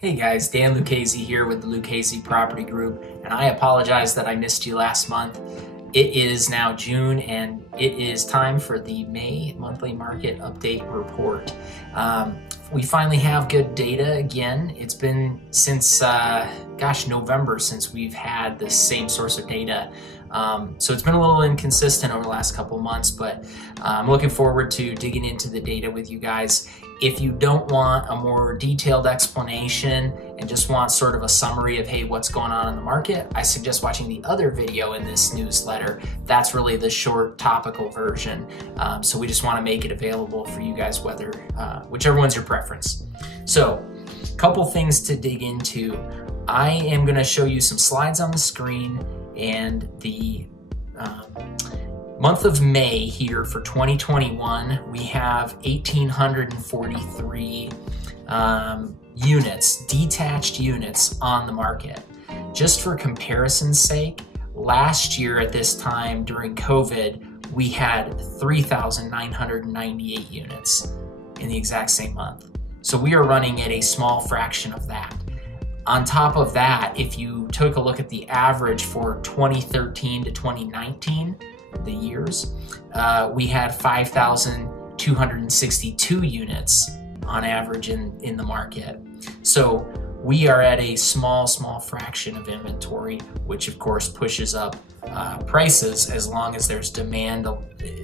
Hey guys, Dan Lucchese here with the Lucchese Property Group, and I apologize that I missed you last month. It is now June, and it is time for the May monthly market update report. We finally have good data again. It's been since, November since we've had the same source of data. So it's been a little inconsistent over the last couple months, but I'm looking forward to digging into the data with you guys. If you don't want a more detailed explanation and just want sort of a summary of, hey, what's going on in the market, I suggest watching the other video in this newsletter. That's really the short topical version. So we just want to make it available for you guys, whichever one's your preference. So a couple things to dig into. I am going to show you some slides on the screen, and the month of May here for 2021, we have 1,843 units, detached units on the market. Just for comparison's sake, last year at this time during COVID, we had 3,998 units in the exact same month. So we are running at a small fraction of that. On top of that, if you took a look at the average for 2013 to 2019, the years, we had 5,262 units on average in the market. So we are at a small fraction of inventory, which of course pushes up prices as long as there's demand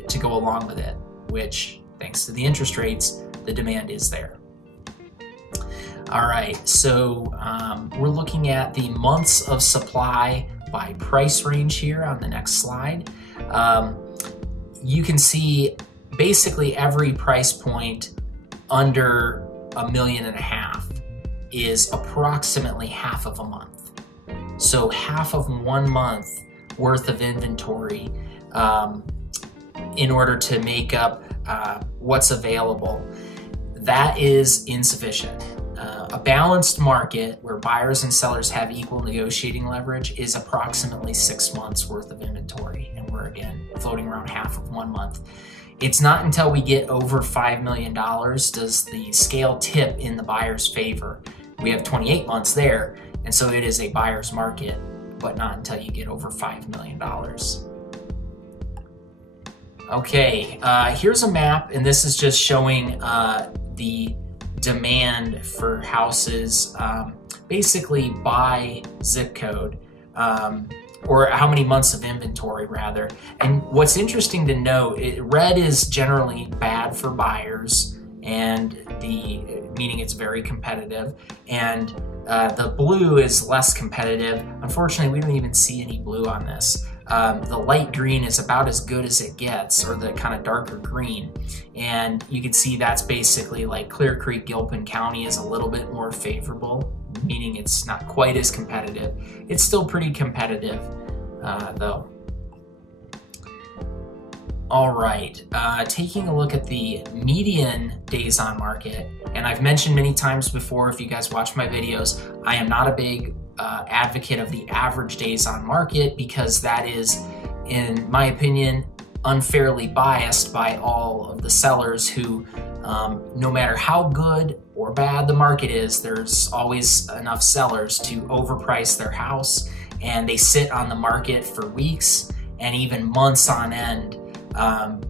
to go along with it, which thanks to the interest rates, the demand is there. All right, so we're looking at the months of supply by price range here on the next slide. You can see basically every price point under $1.5 million is approximately half of a month. So half of 1 month worth of inventory in order to make up what's available. That is insufficient. A balanced market where buyers and sellers have equal negotiating leverage is approximately 6 months worth of inventory, and we're again floating around half of 1 month. It's not until we get over $5 million does the scale tip in the buyer's favor. We have 28 months there, and so it is a buyer's market, but not until you get over $5 million. Okay, here's a map, and this is just showing the demand for houses basically by zip code, or how many months of inventory rather. And what's interesting to note, red is generally bad for buyers, and meaning it's very competitive, and the blue is less competitive. Unfortunately, we don't even see any blue on this. The light green is about as good as it gets, or the kind of darker green. And you can see that's basically like Clear Creek, Gilpin County is a little bit more favorable, meaning it's not quite as competitive. It's still pretty competitive, though. All right, taking a look at the median days on market, and I've mentioned many times before, if you guys watch my videos, I am not a big advocate of the average days on market, because that is, in my opinion, unfairly biased by all of the sellers who, no matter how good or bad the market is, there's always enough sellers to overprice their house, and they sit on the market for weeks and even months on end,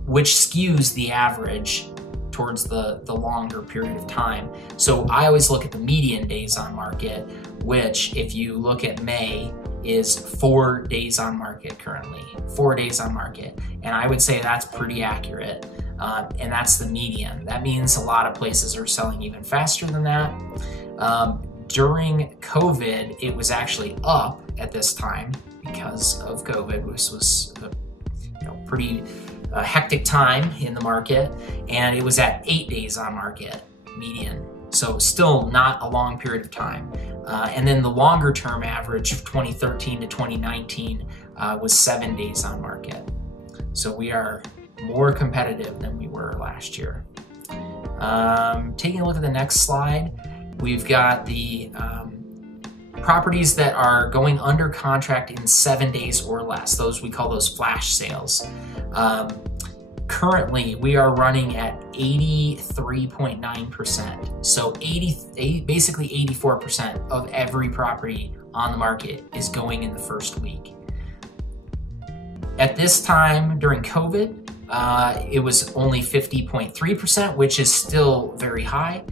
which skews the average towards the longer period of time. So I always look at the median days on market, which if you look at May is 4 days on market currently, 4 days on market. And I would say that's pretty accurate. And that's the median. That means a lot of places are selling even faster than that. During COVID, it was actually up at this time because of COVID, which was a pretty hectic time in the market, and it was at 8 days on market median, so still not a long period of time. And then the longer term average of 2013 to 2019 was 7 days on market, so we are more competitive than we were last year. Taking a look at the next slide, we've got the properties that are going under contract in 7 days or less. We call those flash sales. Currently, we are running at 83.9%. So basically 84% of every property on the market is going in the first week. At this time during COVID, it was only 50.3%, which is still very high.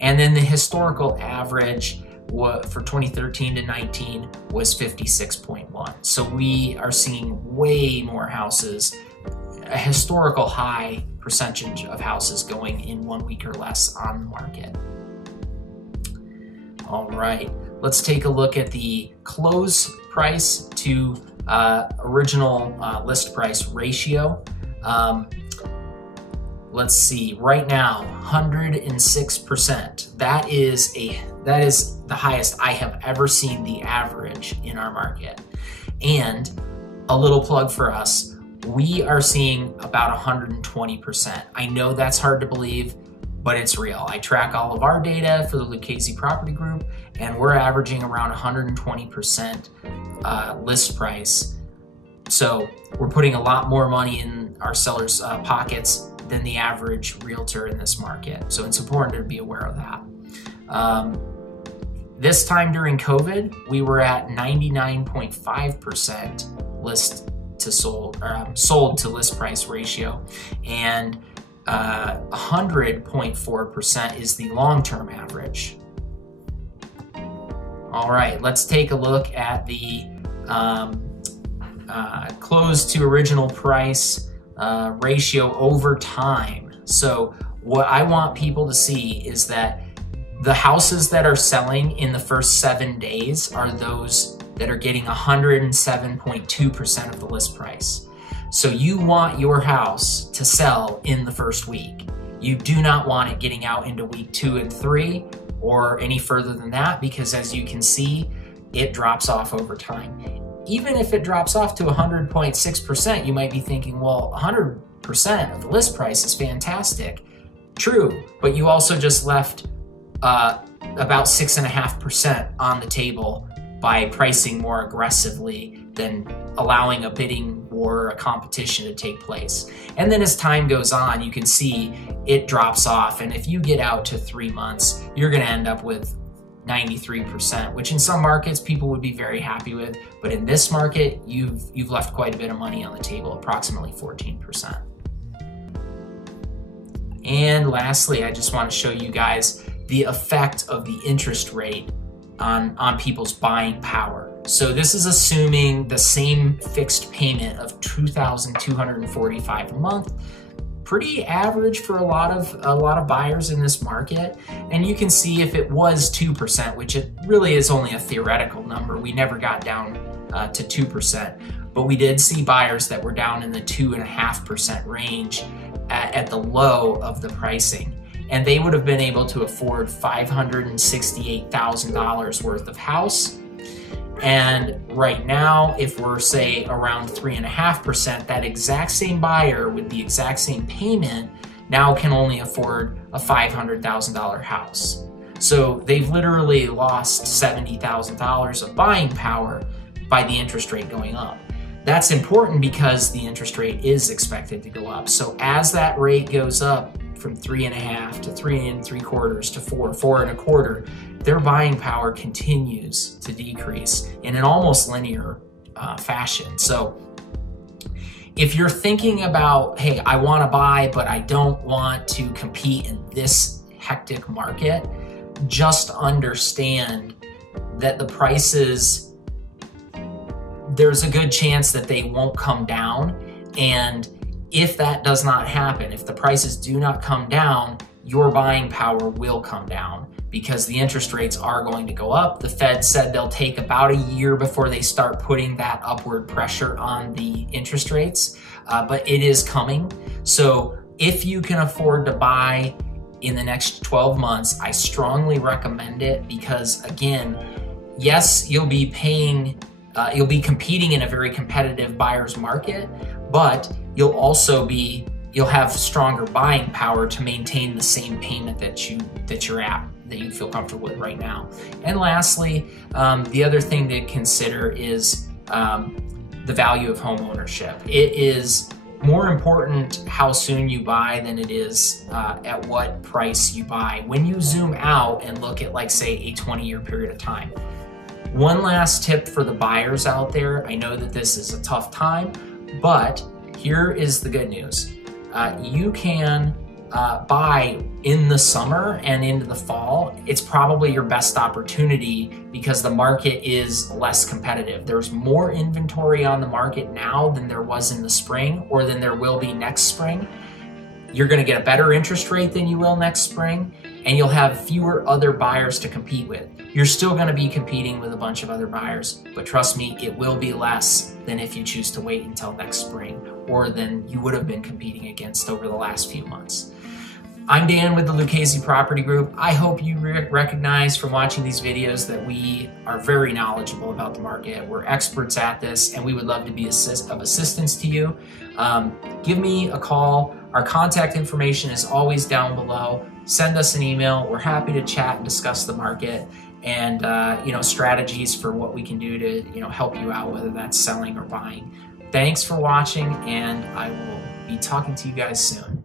And then the historical average for 2013 to 19 was 56.1. So we are seeing way more houses, a historical high percentage of houses going in 1 week or less on the market. All right, let's take a look at the close price to original list price ratio. Let's see, right now, 106%. That is the highest I have ever seen the average in our market. And a little plug for us, we are seeing about 120%. I know that's hard to believe, but it's real. I track all of our data for the Lucchese Property Group, and we're averaging around 120% list price. So we're putting a lot more money in our sellers' pockets than the average realtor in this market. So it's important to be aware of that. This time during COVID, we were at 99.5% sold to list price ratio, and 100.4% is the long-term average. All right, let's take a look at the close to original price ratio over time. So what I want people to see is that the houses that are selling in the first 7 days are those that are getting 107.2% of the list price. So you want your house to sell in the first week. You do not want it getting out into week 2 and 3 or any further than that, because as you can see, it drops off over time. Even if it drops off to 100.6%, you might be thinking, well, 100% of the list price is fantastic. True, but you also just left about 6.5% on the table by pricing more aggressively than allowing a bidding war, a competition to take place. And then as time goes on, you can see it drops off. And if you get out to 3 months, you're gonna end up with 93%, which in some markets people would be very happy with. But in this market, you've left quite a bit of money on the table, approximately 14%. And lastly, I just want to show you guys the effect of the interest rate on people's buying power. So this is assuming the same fixed payment of $2,245 a month. Pretty average for a lot of buyers in this market. And you can see if it was 2%, which it really is only a theoretical number. We never got down to 2%, but we did see buyers that were down in the 2.5% range at the low of the pricing. And they would have been able to afford $568,000 worth of house. And right now, if we're say around 3.5%, that exact same buyer with the exact same payment now can only afford a $500,000 house. So they've literally lost $70,000 of buying power by the interest rate going up. That's important because the interest rate is expected to go up. So as that rate goes up from 3.5 to 3 3/4 to 4, 4 1/4, their buying power continues to decrease in an almost linear fashion. So if you're thinking about, hey, I want to buy, but I don't want to compete in this hectic market, just understand that the prices, there's a good chance that they won't come down. And if that does not happen, if the prices do not come down, your buying power will come down because the interest rates are going to go up. The Fed said they'll take about a year before they start putting that upward pressure on the interest rates, but it is coming. So if you can afford to buy in the next 12 months, I strongly recommend it because, again, yes, you'll be competing in a very competitive buyer's market, but you'll have stronger buying power to maintain the same payment that you feel comfortable with right now. And lastly, the other thing to consider is the value of home ownership. It is more important how soon you buy than it is at what price you buy when you zoom out and look at, like, say, a 20-year period of time. One last tip for the buyers out there. I know that this is a tough time, but here is the good news. You can buy in the summer and into the fall. It's probably your best opportunity because the market is less competitive. There's more inventory on the market now than there was in the spring or than there will be next spring. You're going to get a better interest rate than you will next spring, and you'll have fewer other buyers to compete with. You're still going to be competing with a bunch of other buyers, but trust me, it will be less than if you choose to wait until next spring or than you would have been competing against over the last few months. I'm Dan with the Lucchese Property Group. I hope you recognize from watching these videos that we are very knowledgeable about the market. We're experts at this, and we would love to be of assistance to you. Give me a call. Our contact information is always down below. Send us an email. We're happy to chat and discuss the market and strategies for what we can do to help you out, whether that's selling or buying. Thanks for watching, and I will be talking to you guys soon.